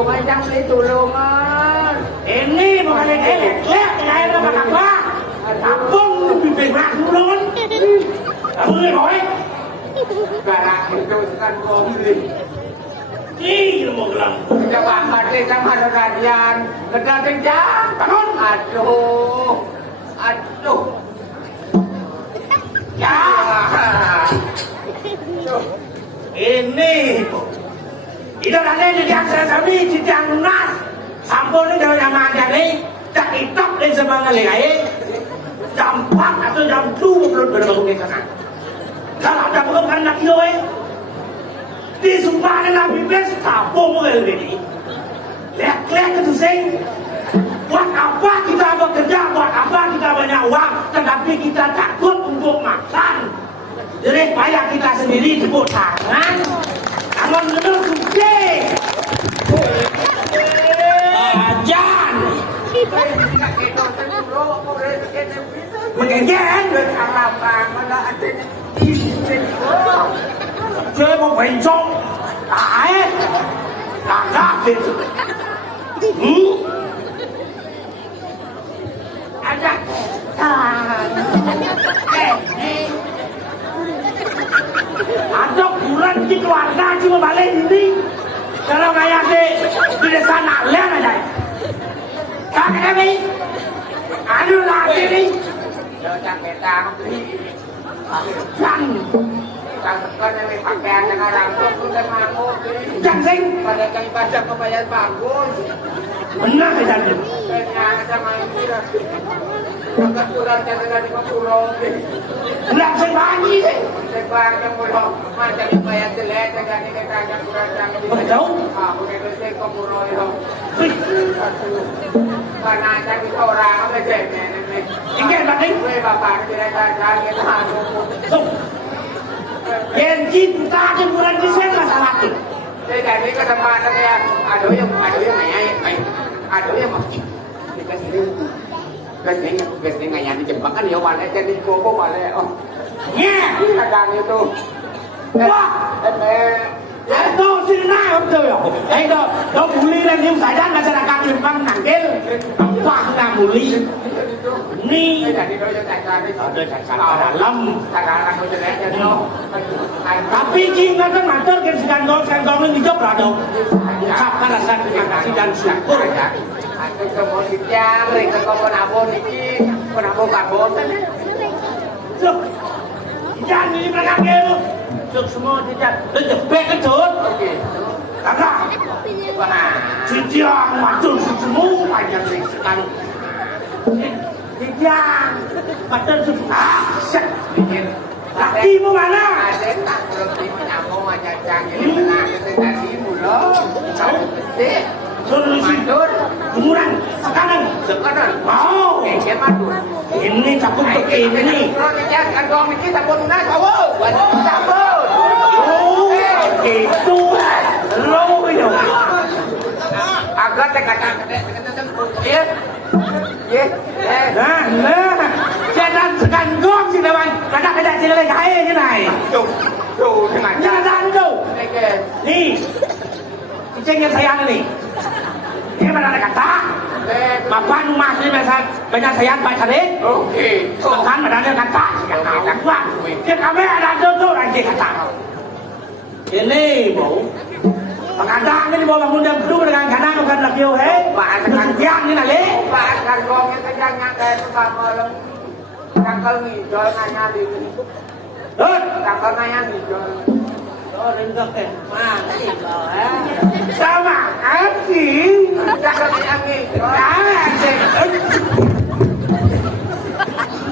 tulungan, jangan beli tulungan. Ini bukan lek kayak apa apa. Kampung lebih berat tulungan. Kamu ni kau Garak itu kan kau beli. Ini mau gelam. Coba mati sama radian, kedating jam, bangun. Aduh. Ya. Ini itu nanti jadi aksara sabi jadi lunas. Sampul ini dari yang ada ni, tak hitap dan semangat lagi. Jam 4 atau jam 2 belum berbangun ke sana. Kalau ada belum kan nak kilo di sumpah ni nabi best kampung mungkin ini. Lek itu sing. Buat apa kita bekerja, buat apa kita banyak uang, tetapi kita takut untuk makan. Jadi payah kita sendiri tepuk tangan. Namun benar sukses. Ajan. Mengengen Kalau mana ada chơi một bình trong tải cả các thì ada ada bulan di keluarga cuma balik ini kalau kayak di desa Nalen aja kakek kami aduh lagi nih jangan kita beli. jangan Kan yang pakaian yang rampung itu kan mampu. jangan sing Pada kali pajak kebayar bagus. benar jangan Kayaknya sama ini lah. Maka surat yang ada di pulau. nggak sing bangi sih Sebab yang pulau macam bayar jelek dengan ini kagak surat yang di. betul Ah, bukan itu ke pulau itu. Karena ada kita orang apa sih? Ini batin Gue bapak tidak ada kita harus. Yang cinta ke bulan Desember masalah itu. Jadi ke tempat saya ada yang nanya, ada yang mau Kesini ngayak di Jepang kan ya wale jadi gogo wale oh. Nghe, Kadang itu. wah, itu sini naik betul ya. Itu bully dan yang sadar masyarakat Jepang nanggil, wah nggak bully. Ini Jadi kalau saya ada cacat dalam. sekarang aku jelek jadi Tapi jika kan matur kan segantong ini jauh berada. Ucapkan rasa terima kasih dan syukur. Aku semua dijam, mereka kau penabur niki, penabur kabosan. Cuk, jangan ini mereka kelu. Cuk semua tidak, jebek kejut. Oke. Kakak, Wah. Cijang macul semua panjang sekarang. Cijang, macul semua. Bikin. Lakimu mana? Ada tak belum menyambung aja canggih benar itu tadi belum. Tahu sih. Suruh Mandur. Umuran sekarang. Sekarang. Mau. Kayaknya mandur. Ini sabun kecil ini. Kalau dia kantong ini sabun nas, wow, sabun. Oh, gitu. Lo itu. Agak kata ya, ya, Nah, jangan segangguan sih teman. Kadang ada cerita kayak như này. tuh dengan Jangan tahan itu. Nih, cengnya saya nih. Ini mana ada kata? Bapak rumah ini banyak saya baca deh. Oke, Makan mana ada kata? Wah, dia kami ada tuh lagi kata. Ini mau. Kadang ini bawa muda dulu dengan kadang bukan lagi hei. Yang ini nale. Pak kantong itu jangan kayak sama lem. Kangkal ngijol nanya di kangkal nanya ngijol. Oh, dengar ke? Mana sih kau sama asyik. Kangkal nanya ngijol. Asyik.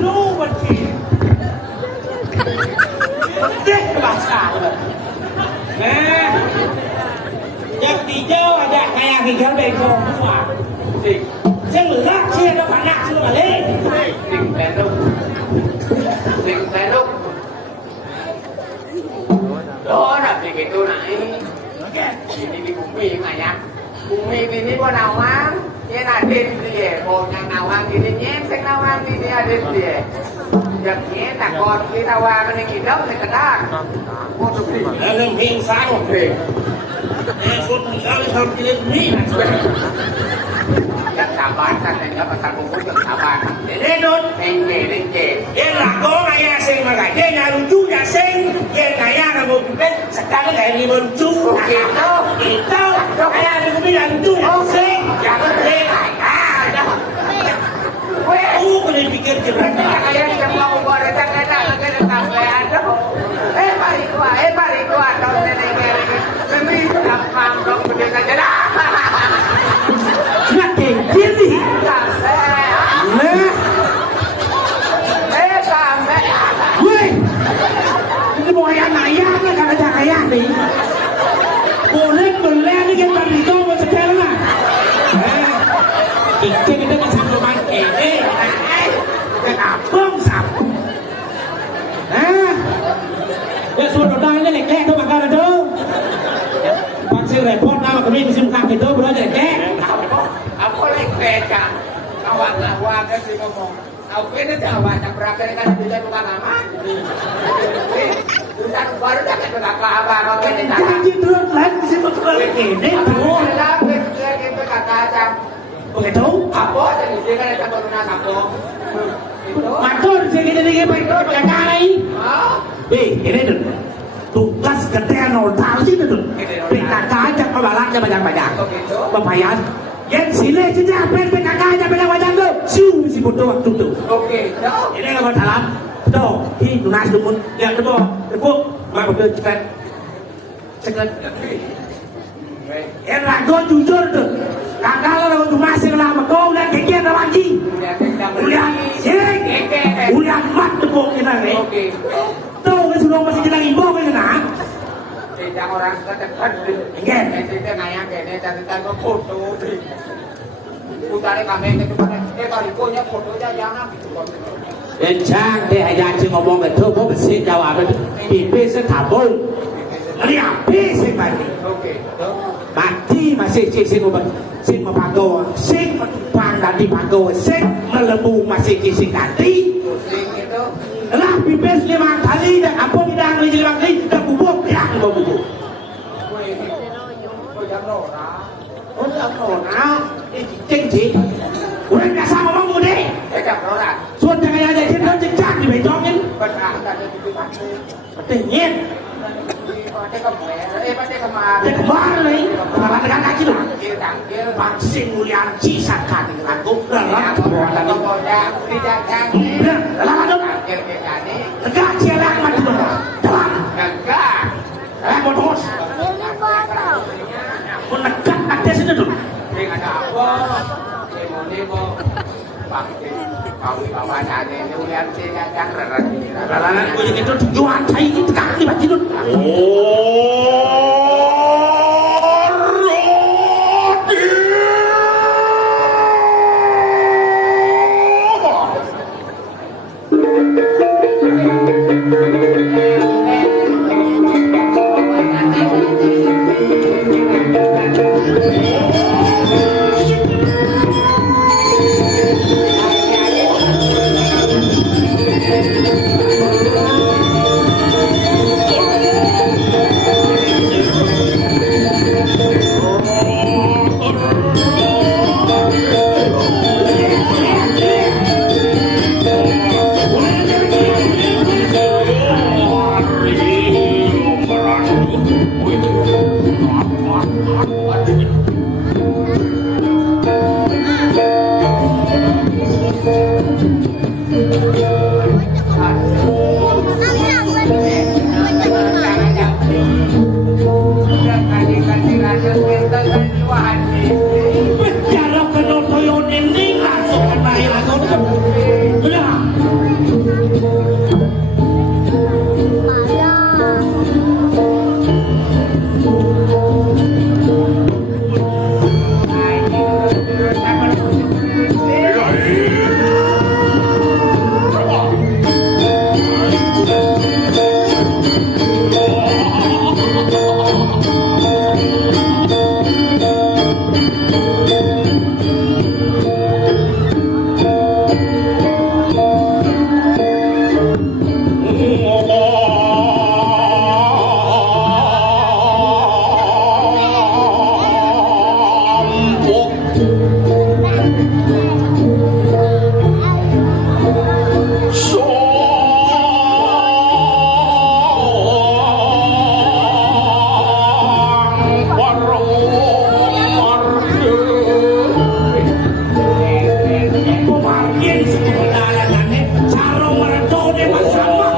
Lu betul. Betul bahasa. Nah, jadi jauh ada kayak hingga besok semua. Saya ngelak sih ada banyak semua balik. Sing peluk. Sing peluk. Đó là thì cái tôi này thì đi bumi này nhá bumi thì đi có nào ăn thế là đến gì một nhà nào ăn thì đi nhé xem nào ăn thì đi đến gì giật nhé là con khi tao qua bên này đất này cả đó một chục tỷ Lên phiên sáng một tỷ suốt sáng kalau pilih ini Yang sabar kan enggak pasal buku yang sabar. Ini dot. Nengke. Yang lah kau ngaya sing makai. Dia nak lucu nak sing. Yang ngaya nak mau kita sekarang ngaya ni lucu. Oke, Itu. Ngaya ni kau bilang lucu nak sing. Jangan sing. Kau boleh fikir cepat. Kaya yang mau buat jangan sampai ada. Pari tua tahun nenek ini gampang dong gede saja dah. Nak kiri. Sampai. Weh. Ini mau ayah kan ada ayah ni. Boleh ni kan tadi tu macam mana? Kita ni sampai mana? Apa sah? Ya sudah dah ni lekek tu makan tu. Pasal report nama kami mesti makan kita boleh lekek. Apa lekek kan? Awak kan sih ngomong. Aku ini jawab yang berapa kan bisa bukan aman. Sudah baru dah kata apa kau ini tak. Janji terus lagi mesti makan lekek. Ni tu. Dah kita kata macam. Begitu? Apa tadi dia kan ada baru nak apa? Matur saya ni baik lekek ni. Ini tu. Tugas kerja nol tahu sih tu. PKK aja kebalang banyak-banyak. Pemayan. Yang sini saja PKK aja banyak-banyak tu. Siu si butuh waktu tu. Okey. Ini kalau dalam tu, ini tunas dumun. Yang tu, mak betul cekat. Yang ragu jujur tu. Kalau orang tu masih lama kau dah kegiatan lagi. Ulian sing, ulian mat tu kita ni. Okey. Tahu kan sudah masih jalan ibu kan nak? Tidak orang kata kandil. Ingat. Kita ngayang kene catatan foto. Putare kami itu pada kalau punya fotonya jangan gitu. Encang deh aja cing ngomong betul, kau bersih jawab betul. Pipi setabul. Ini apa sih mati? Okey. Mati masih sing ngomong. Sing mapagawa, sing matupang dadi pagawa, sing melebu masih sing dadi. Sing itu Lah pipes 5 kali dah apa bidang 5 kali dah bubuk yang bubuk. yang nora. Oh yang nora, ini cing cing. Udah nggak sama kamu deh. Yang nora. Suat jangan aja cinta cecak di bejongin. Benar kan itu pasti. Petingin. Pasti kemar. Dia kemar nih. Kemar dengan kaki lu. Tangkil. Vaksin mulian cisakan dengan aku. Lalat kebuang lagi. Tidak Udah, lalat dong. Tangkil kejani. Tegak cialang mati dong. Telan. Tegak. Motos. Menegak atas itu dulu. Dengan apa? Demo kawan ada yang lihat saya jangan rati. Lalat gue yang itu tujuan saya ini tegak di mati dulu. Pemargin sebenarnya cara meredone bersama.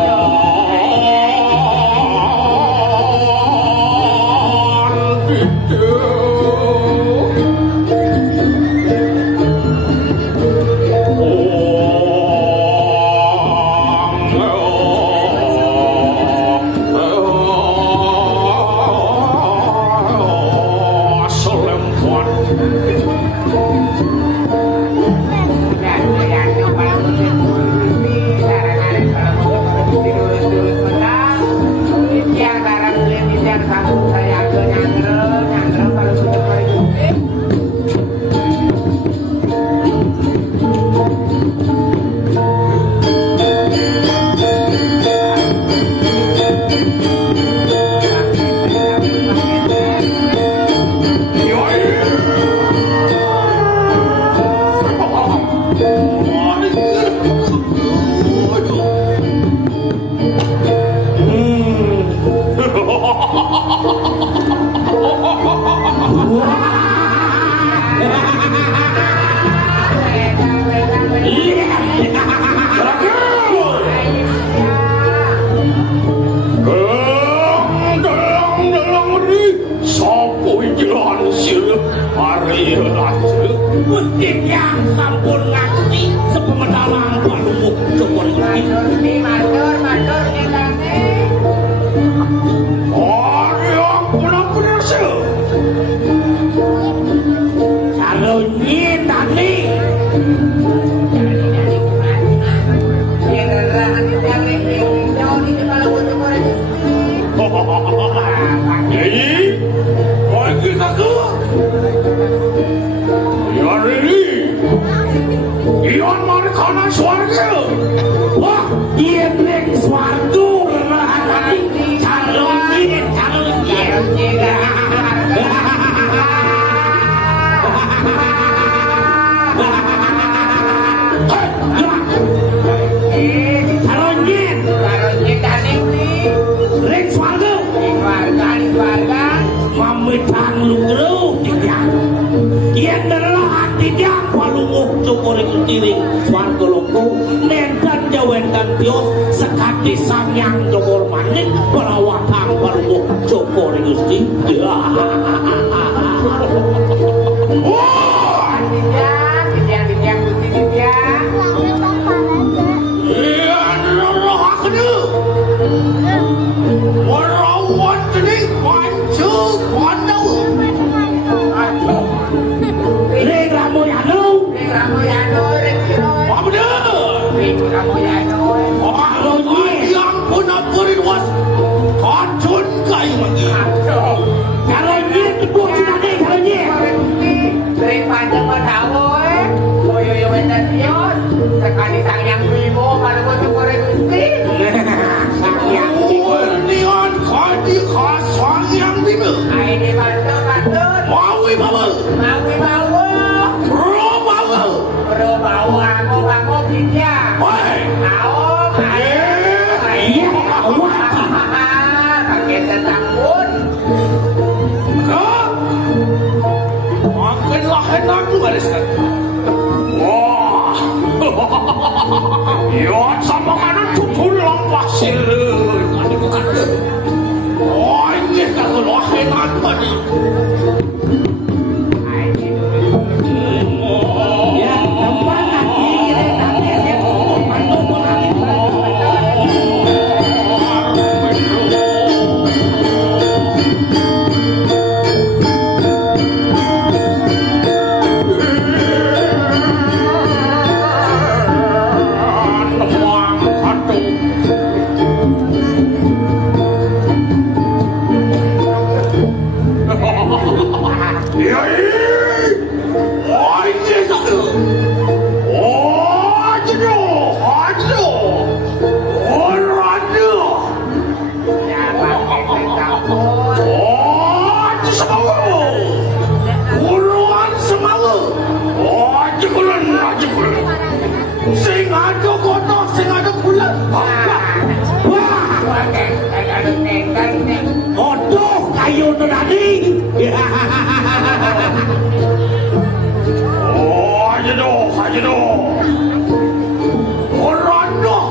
Yang sampun ngerti sepemedalang balungmu cokor ini Matur nyekane. oh yang benar-benar sih kalau nyitani jadi oh kita tuh Iwan mari kana swarga. Wah, iya nek swarga lelaki calon Mamitang lungro tiang. Yen adalah tiang walunguh cokore kutiring swarga loko nentan jawentan tios sekati samyang jokor manik perawatan walunguh cokore gusti. Wah, tiang gusti tiang. iya roh akene. Warawan tadi pancu pandau. Ramoyano, Apa bener? Ramoyano. Kalau yang pun apurin was kacun kayu lagi. Kalau ni tepuk sinane kalau ni. Sering panjang bertawa, boyo benar tios. Sekali sang yang bibo kalau bocor korek gusti. Sang yang bibo. Nian kadi khasang yang bibo. Ini bantu. Maui bawa. Bro bawa Bawa dia. Hei. Naom. Iya, awak. Pakai setahun. Makin lahenan tu barisan. Wah. Ya, sama kanan tutur lampasir. Ada bukan. Oh, ini kalau lahenan tadi. Aduh, kayu tadi. Oh, aja dong.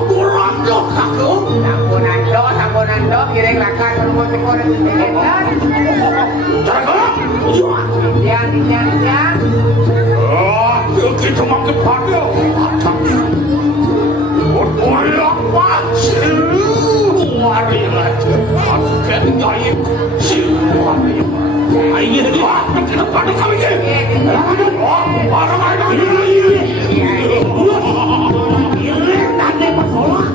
Kurang dong, aku. Sampunan do, kiring lakan rumah sekolah itu kan. Cara kau? Iya. Tiang. Oh, kita makin pada. Orang macam mari lah. Aku kan gaya siapa ni? Ayo ni, kenapa nak kami ke? Orang ini. Ini tanda masalah.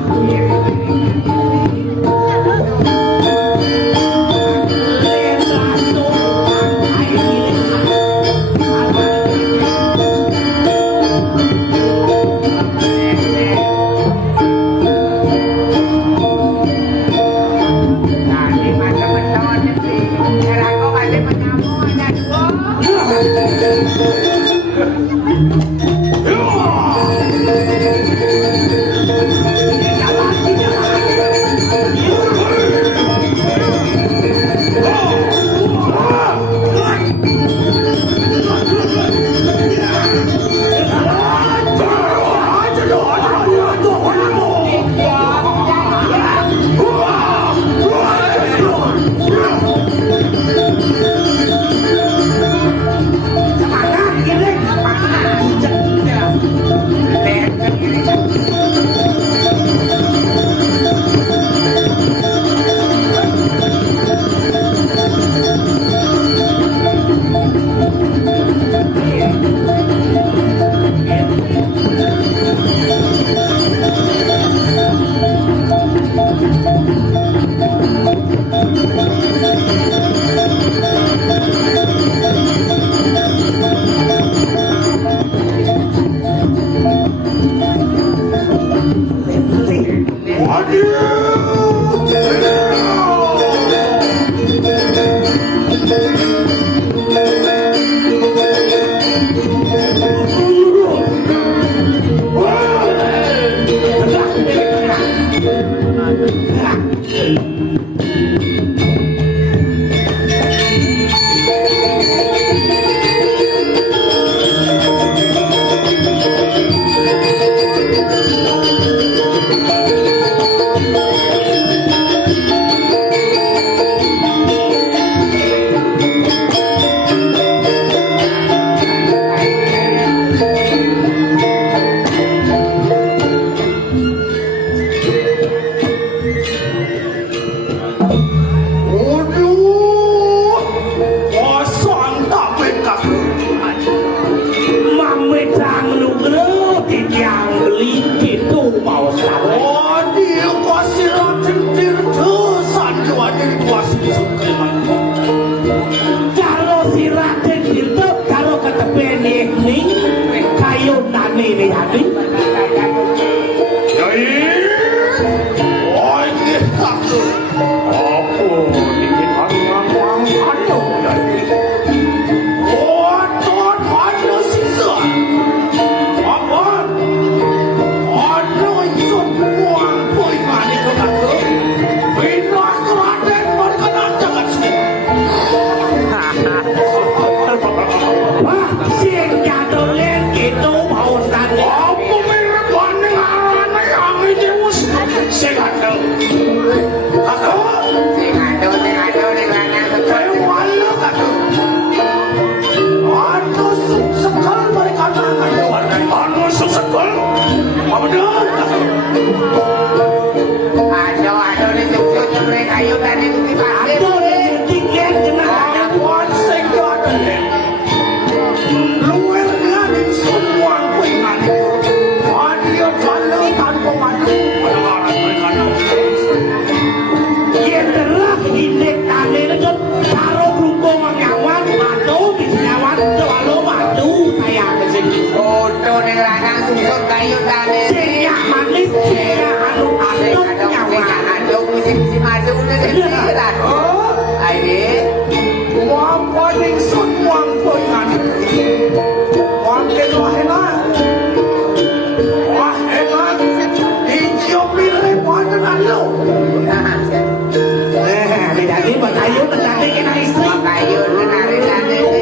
Kayu, menari kena istri. Kayu, menari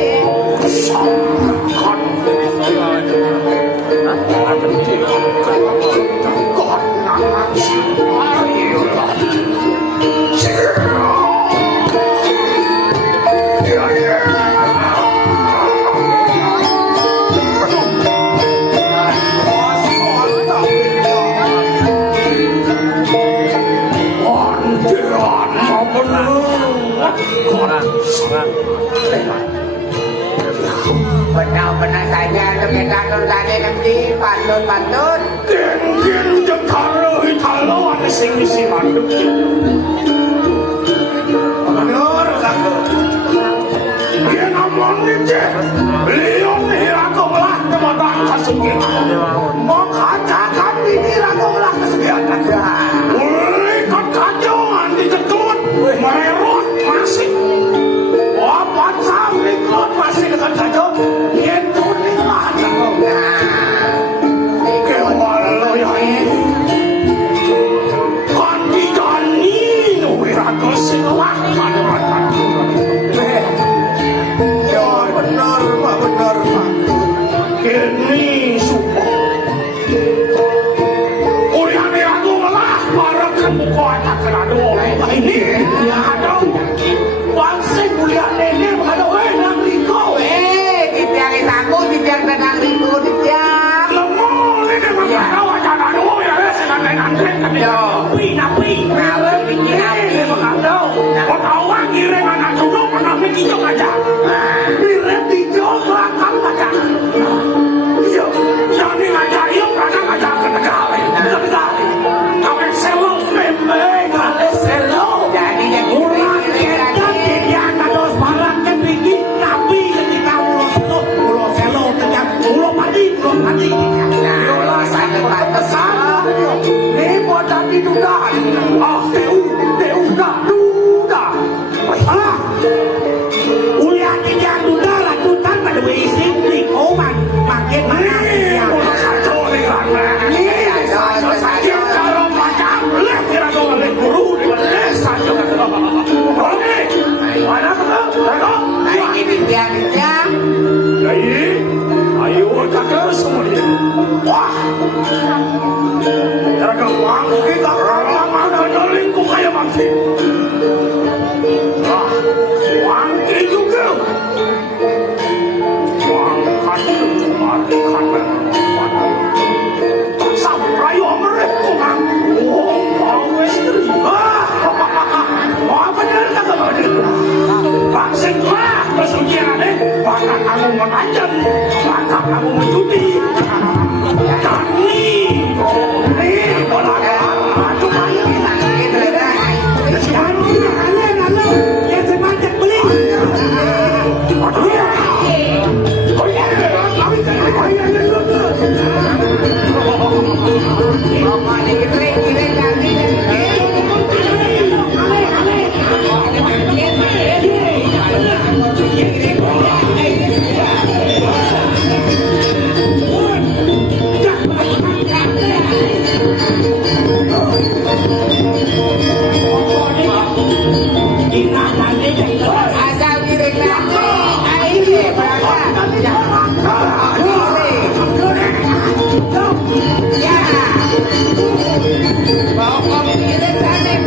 benar-benar saja untuk kita nur tadi nanti pantun. Geng jeng thalo ada sing manduk. Bener aku. Dia ngomong aja. Beliau nih aku lah teman kesekian. Mau katakan ini aku lah kesekian aja. Woi, kacauan dicetut, mererot masih. Apa sampai klot masih dengan kacau? Itu nih lah kacau. Kewalo ya ini. Kandidani nuwiraku silah manuatan. Benar Pak. Kini subuh. Uriane aku malah barakan kuat kerana ini ada. Bangsa kuliah ini ada nang riko. Ditiang itaku, ditiang tenang riku, ditiang. Lemah ini mengada wajah nanu ya senang-senang napi. Ini mengada. Orang kira anak duduk pernah mikir aja. Kira dijauh belakang aja. Jadi ngajar yuk karena ngajar ke negara. Kami selo memang kali selo. Jadi yang Orang kita tidak harus barang tinggi tapi ketika pulau selo ternyata pulau mati. Nah, satu pantesan. Ini bodoh di duda. Teu duda. Ah, uliah tidak duda lah duda pada berisi di koman makin mana. Pulau kacau ni kan. Saja kalau macam leh kira kau leh guru leh saja. Oke, mana tu? Lagi ditiang. Jadi, ayo kakak semua dia. Wah, kakak wang kita orang mana jalan kau kaya mati. Ah, wang juga. Wang kan. Tak sampai mereka kan. Oh, wang istri. Wah, benar kata benar. Vaksin lah, kesucian bahkan kamu mengajar, bahkan kamu menjudi. Kami, beragam, cuma yang semangat beli. Aduh ya, Asal kiri kanan, ini beragam. Ya, mau kau kiri kanan.